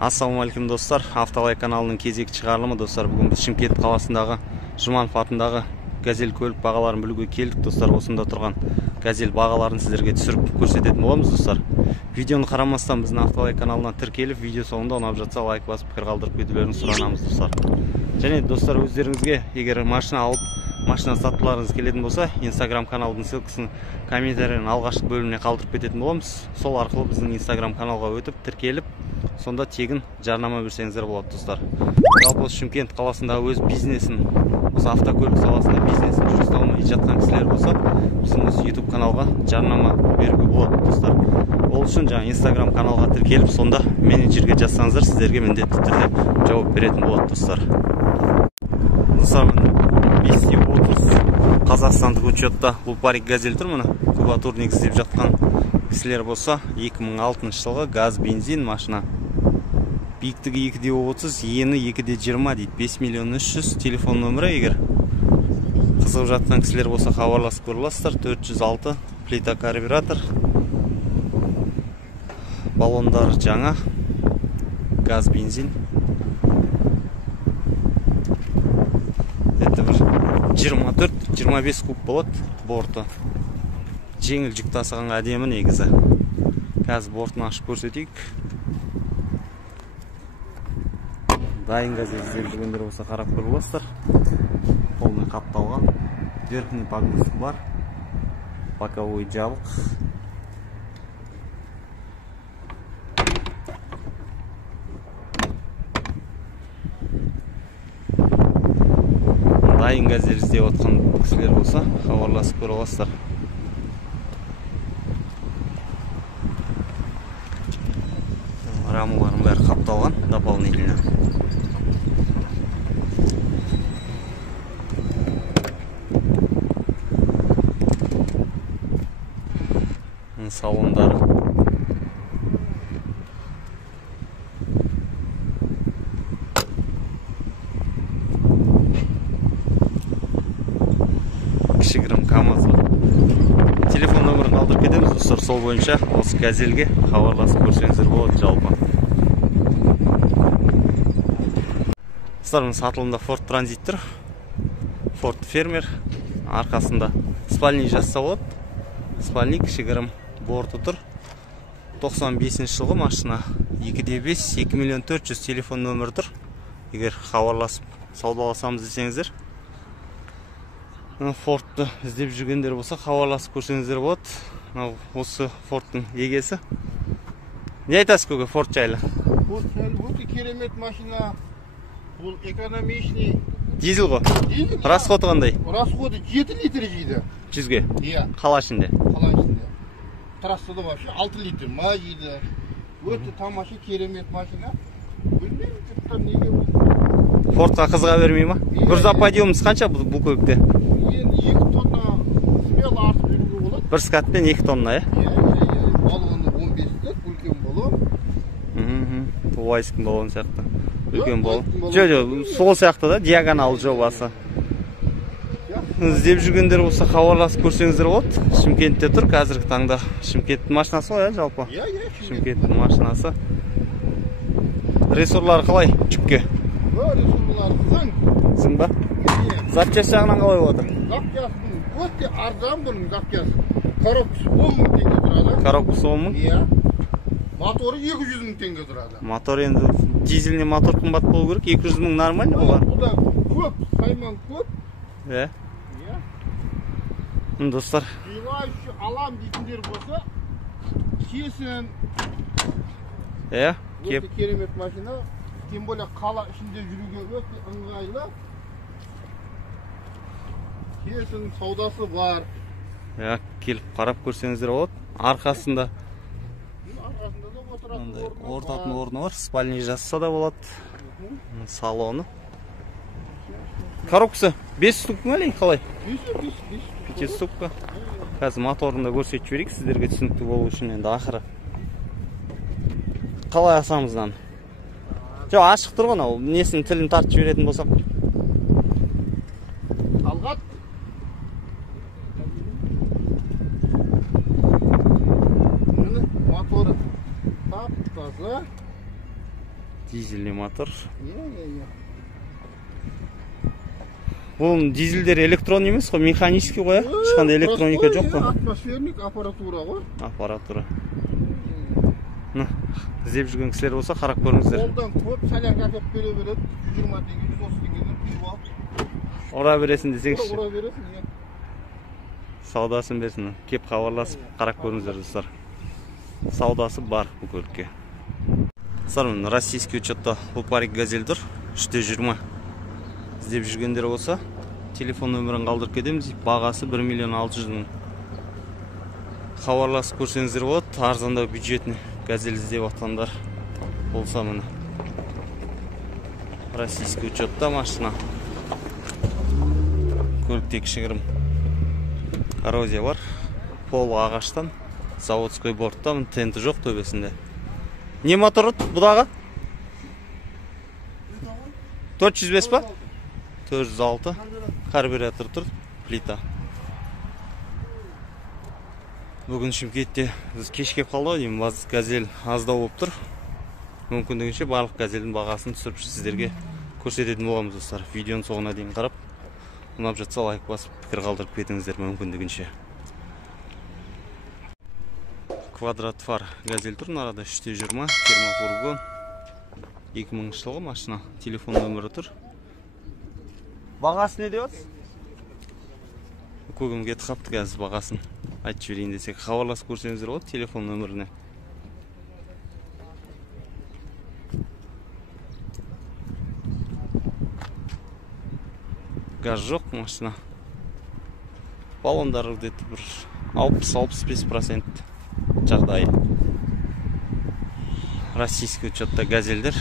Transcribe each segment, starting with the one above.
Ассалаумалейкум достар, Автолай каналының кезекті шығарылымы достар. Бүгін біз Шымкент қаласындағы Жұманов атындағы газель көлік бағаларын білуге келдік достар. Осында тұрған газель бағаларын сіздерге түсіріп көрсететін боламыз достар. Видеоны қарамастан біздің Автолай каналына тіркеліп, видео соңында ұнап жатса лайк басып пікір қалдырып кетулеріңізді сұранамыз достар. Және достар, өздеріңізге егер машина алып, машина сатуларыңыз келетін болса, Instagram каналдың ссылкасын комментарийдің алғашқы бөліміне қалдырып кететін боламыз. Сол арқылы біздің Instagram каналға өтіп, тіркеліп, сонда тегін жарнама берсеңіздер болады достар. Жалпы Шымкент қаласындағы өз бизнесін, осы автокөлік саласында бизнесін жүргізе алмай жатқан кісілер болса, біздің осы YouTube каналға жарнама беруге болады достар. Ол үшін жаңа Instagram каналға тіркеліп, сонда менеджерге жазсаңыздар, сіздерге міндетті түрде жауап беретін болады достар. Достар, 530 қазақстандық учетта бұл парик газель тұр, мына кубатур негіздеп жатқан кісілер болса, 2006 жылғы газ бензин машина. Биіктігі 2,30, ені 2,20 дейді, 5 миллион 300. Телефон нөмірі, егер қызығып жатқан кісілер болса, хабарласып көре аласыздар. 406 плита карбюратор, баллондар жаңа, газ бензин. Это бір 24-25 куб болады борты. Жеңіл жүк тасығанға әдемі негізі. Қазір бортын ашып көрсетейік. Дайын газель жүргендер болса қарап көріп аласыздар. Полный қапталған. Верхний погрузка бар. Боковой жабық. Дайын газель іздеп отқан кісілер болса, хабарласып көре аласыздар. Рамаларын бәрі қапталған, дополнительно. Салондары. Кішігірім КамАЗ. Телефон нөмірін қалдырып кетеміз достар, сол бойынша осы газельге хабарласып көрсеңіздер болады жалпы. Достар, сатылымда Ford Transit тұр. Ford Fermer. Арқасында спальник жазса болады. Спальник кішігірім борты тұр. 95 жылғы машина. 2,5, 2 миллион 400 телефон нөмірі тұр. Егер хабарласып саудаласамыз десеңіздер, Фордты іздеп жүргендер болса, хабарласып көрсеңіздер болады. Осы Фордтың егесі. Не айтасыз көке Форд жайлы? Форд жайлы өте керемет машина. Бұл экономичный. Дизель ғой? Расходы қандай? Расходы 7 литр жейді. 100-ге? Иә. Қала ішінде? Қала ішінде. Трассада вообще 6 литр май жейді. Өте тамаша керемет машина. Білмеймін, тіптен неге бұл. Фордқа қызға бермей ма? Грузоподъемность қанша бұл көлікте? 2 тонна смело артып жүруге болады. Бір скатпен 2 тонна, е? Баллоны 15 литр, үлкен баллон. Уайскін баллон сияқты. Үлкен баллон. Сол сияқты да, диагонал жобасы. Іздеп жүргендер болса, хабарласып көрсеңіздер болады. Шымкентте тұр қазіргі таңда. Шымкенттің машинасы ғой, жалпы? Шымкенттің машинасы. Ресурлары қалай жүкке? Ресурлары зың. Зың ба? Запчасть жағынан қалай отыр? Запчастың өте арзан бұның запчасть. Коробкасы 10 мың теңге тұрады. Коробкасы 10 мың? Иә. Моторы 200 мың теңге тұрады. Мотор енді дизельне мотор қымбат болу керек. 200 мың нормально болған. Бұда көп, сайман көп. Иә. Достар, Желающий алам дейтіндер болса, кесін. Иә, өте керемет машина. Тем более қала ішінде жүруге өте ыңғайлы. Кесін саудасы бар. Иә, келіп қарап көрсеңіздер болады. Арқасында да отыратын ортатын орны бар. Спальник жазса да болады. Салоны. Коробкасы 5 стук ма лей, қалай? 5 стукка. Қазір моторында көрсетіп жіберейік, сіздерге түсінікті болу үшін енді ақыры. Қалай асамыздан? Жоқ, ашық тұр ғой, несін тілін тартып жіберетін болсақ. Талғат. Моторы тап-таза. Дизельный мотор. Иә. Бұл дизельдер электрон емес қой, механический ғой, ешқандай электроника жоқ қой. Атмосферник аппаратура ғой. Аппаратура. Іздеп жүрген кісілер болса, қарап көріңіздер. Қолдан көп солярка әкеп бере береді. 120 теңге, 130 теңгеден құйып алып. Ұра бересін десеңізші. Ұра бересің, иә. Саудасын берсін. Кеп хабарласып, қарап көріңіздер достар. Саудасы бар бұл көлікке. Достар, российский учетта Лупарик газель тұр. 320. Іздеп жүргендер болса, телефон нөмірін қалдырып кетеміз. Бағасы 1 миллион 600 мың. Хабарласып көрсеңіздер болады. Арзандау бюджетный газель іздеп жатқандар болса міне. Российский учетта машина. Көлікте кішігірім коррозия бар. Пол ағаштан, заводской борттан, тенті жоқ төбесінде. Не мотор бұдағы? 405 па? 406. Карбюратор тұр, плита. Бүгін Шымкентте біз кешке қалды деймін, газель аздау болып тұр. Мүмкіндігінше барлық газельдің бағасын түсіріп сіздерге көрсететін боламыз достар. Видеоның соңына дейін қарап, ұнап жатса лайк басып, пікір қалдырып кетіңіздер мүмкіндігінше. Квадрат фар газель тұр, арада 320, термофургон. 2000 жылғы машина, телефон нөмірі тұр. Бағасы не деп отырсыз? Көгім кетіп қапты қазір бағасын айтып жіберейін десек, хабарласып көрсеңіздер болады телефон нөміріне. Газ жоқ машина. Баллондары где-то бір 60-65% жағдайы. Российский учетта газельдер.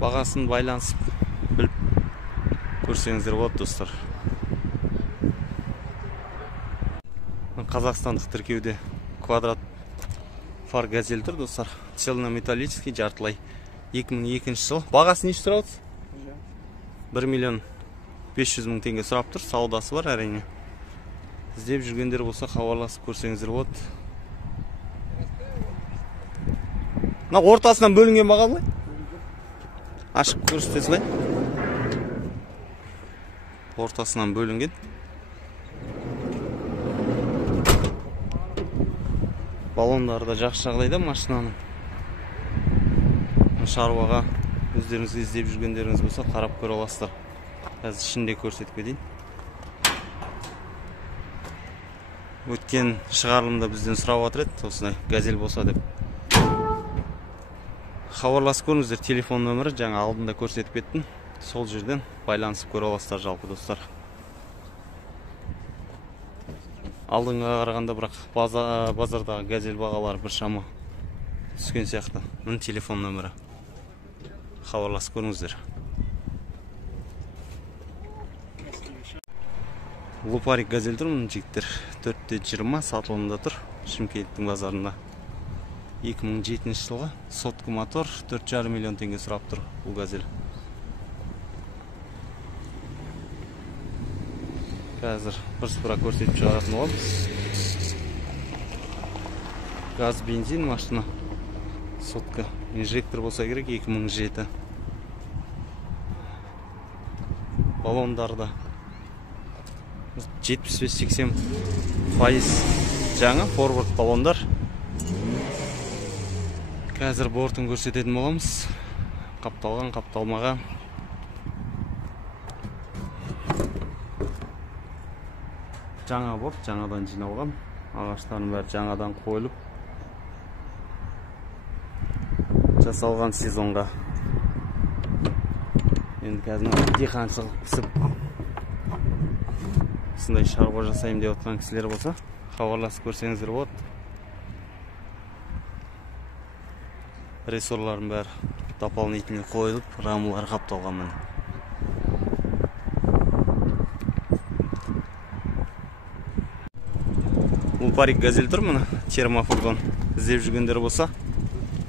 Бағасын байланысып біліп көрсеңіздер болады достар. Қазақстандық тіркеуде квадрат фар газель тұр достар. Цельнометаллический жартылай. 2002 жыл. Бағасы неше тұрады? 1 миллион 500 мың теңге сұрап тұр. Саудасы бар әрине. Іздеп жүргендер болса хабарласып көрсеңіздер болады. Ортасынан бөлінген баға былай? Ашып көрсетесіз бай? Ортасынан бөлінген. Баллондары да жақсы жағдайда машинаның. Шаруаға өздеріңізге іздеп жүргендеріңіз болса қарап көре аласыздар. Қазір ішінде көрсетіп кетейін. Өткен шығарылымда бізден сұрап жатыр еді, осындай газель болса деп. Хабарласып көріңіздер, телефон нөмірі жаңа алдында көрсетіп кеттім. Сол жерден байланысып көре аласыздар жалпы достар. Алдыңға қарағанда бірақ базардағы газель бағалары бір шама түскен сияқты. Міне телефон нөмірі. Хабарласып көріңіздер. Лупарик газель тұр мұның жігіттер. 420 сатылымда тұр. Шымкенттің базарында. 2007 жылғы сотка мотор, 4,5 миллион теңге сұрап тұр бұл газель. Қазір бірсыпыра көрсетіп шығаратын боламыз. Газ, бензин машина. Сотка. Инжектор болса керек 2007. Баллондарда 75-80% жаңа форвард баллондар. Қазір бортын көрсететін боламыз. Қапталған, қапталмаған. Жаңа борт, жаңадан жиналған. Ағаштарын бәрі жаңадан қойылып жасалған сезонға. Енді қазір диқаншылық пісіп осындай шаруа жасайым деп отқан кісілер болса, хабарласып көрсеңіздер болады. Рессорларын бәрі дополнительный қойылып, рамалар қапталған міне. Лупарик газель тұр міне, термофургон. Іздеп жүргендер болса,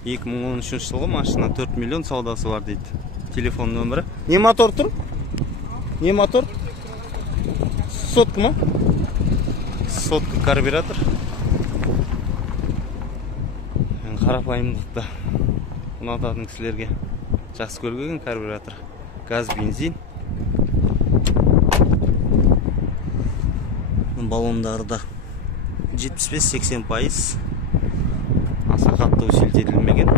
2013 жылғы машина 4 миллион саудасы бар дейді. Телефон нөмірі. Не мотор тұр? Не мотор? Сотка ма? Сотка карбюратор. қарапайымдылықты ұнататын кісілерге жақсы көрген карбюратор. Газ, бензин. Баллондарда 75-80%. Аса қатты усилителмеген.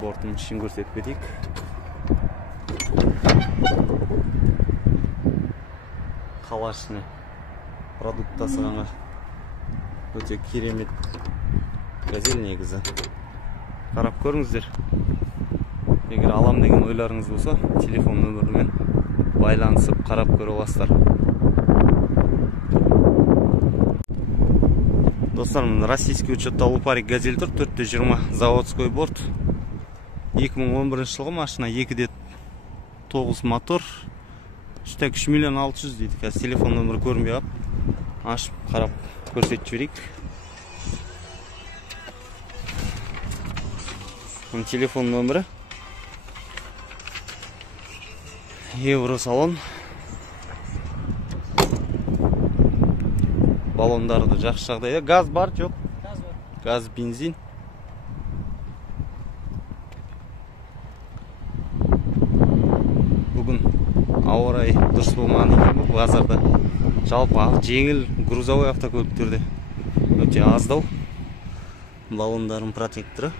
Бортын ішін көрсетіп кетейік. Қала ішіне продукт тасығанға өте керемет газель негізі. Қарап көріңіздер. Егер алам деген ойларыңыз болса, телефон нөмірімен байланысып қарап көре аласыздар. Достар, российский учетта Лупарик газель тұр, 420 заводской борт. 2011 жылғы машина, 2.9 мотор, 3 миллион 600 дейді. Қазір телефон нөмірі көрінбей қап. Ашып, қарап көрсетіп жіберейік. Телефон нөмірі. Евросалон. Баллондарды жақсы жағдайда. Газ бар, жоқ? Газ бар. Газ, бензин. Бүгін ауа райы дұрыс болмаған екен бұл базарда. Жалпы жеңіл грузовой автокөліктерде өте аздау. Баллондардың протекторы.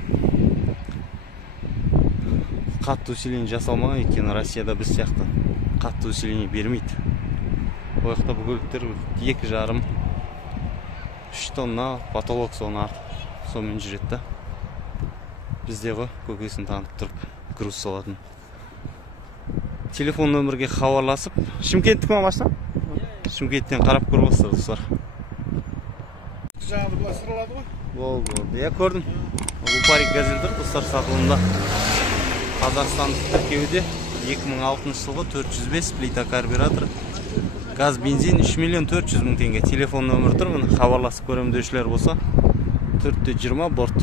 Қатты усиление жасалмаған, өйткені Россияда біз сияқты қатты усиление бермейді. Бұл жақта бұл көліктер 2,5-3 тонна потолок соны артып, сонымен жүреді. Біздегі көкесін танып тұрып груз салатын. Телефон нөмірге хабарласып, Шымкенттік ма машина? Шымкенттен қарап көріп отырсыздар, достар. Жаңағы бұлай сыралады ғой? Болды. Я көрдім. Лупарик газельдер, достар, сатылымда. Қазақстандық тіркеуде 2006 жылғы 405 плита карбюратор. Газ, бензин 3 миллион 400 мың теңге. Телефон нөмірі тұр, мұны хабарласып көрем деушілер болса, 420 борт.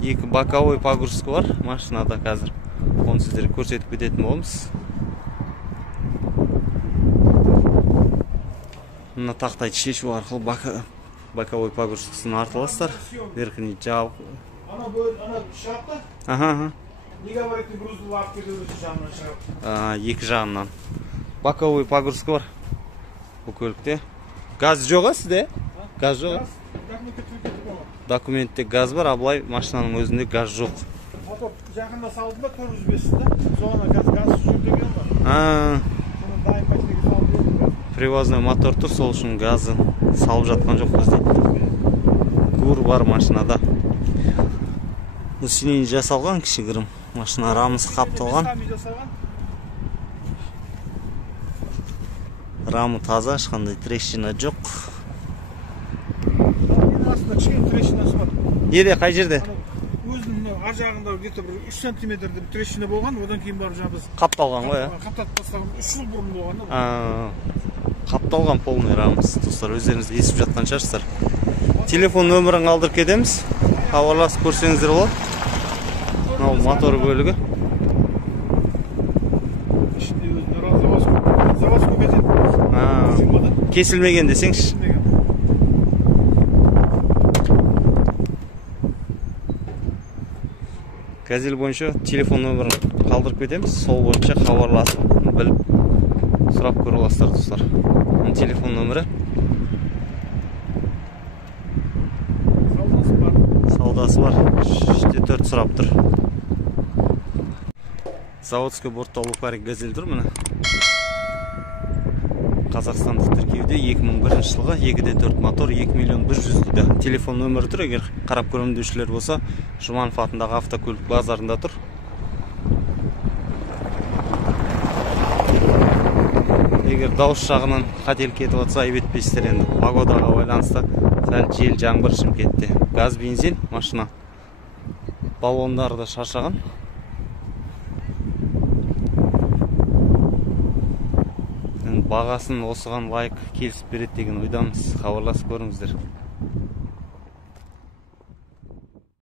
Екі боковой погрузка бар машинада қазір. Оны сіздерге көрсетіп кететін боламыз. Мына тақтайды шешу арқылы боковой погрузкасын артыласыздар. Верхний жабық. Ана шақты? Ага. Неге баректі грузды лап кетеді жағынан шығып? Екі жағынан. Боковой погрузка бар бұл көлікте. Газ жоқ сізде? Газ жоқ? Документте газ бар, абылай машинаның өзінде газ жоқ. Мотор жақында салды ма 405-ті? Соғана газ жүрдеген ба? Дайын машинеге салды. Привозной мотор тұр, сол үшін газы салып жатқан жоқ бізде. Гур бар машинада. Усиление жасалған кішігірім. Машина рамысы қапталған. Рамы таза, ешқандай трещина жоқ. Астында кішкене трещинасы бар. Неде, қай жерде? Өзінің ар жағында где-то 3 сантиметрде трещина болған, одан кейін барып жаңа біз Қапталған ғой, қаптатып тастаған 3 жыл бұрын болған. Қапталған полный рамысы, достар, өздеріңіз естіп жатқан шығарсыздар. Телефон нөмірін қалдырып кетеміз. Хабарласып көрсеңіздер болады. Мынау мотор бөлігі. Ішінде өзіне заводской газель. Кесілмеген десеңші. Газель бойынша телефон нөмірін қалдырып кетеміз. Сол бойынша хабарласып, біліп, сұрап көре аласыздар, достар. Телефон нөмірі. Саудасы бар. 4 сұрап тұр. Заводской бортта Лупарик газель тұр міне. Қазақстандық тіркеуде 2001 жылғы 2.4 мотор 2 миллион 100 дейді. Телефон нөмірі тұр, егер қарап көрем деушілер болса, Жұманов атындағы автокөлік базарында тұр. Егер дауыс жағынан қателік кетіп жатса, айып етпейсіздер енді. Погодаға байланысты сәл жел жаңбыр Шымкентте. Газ, бензин, машина. Баллондары да шаршаған. Бағасын осыған лайк келісіп береді деген ойдамыз. Хабарласып көріңіздер.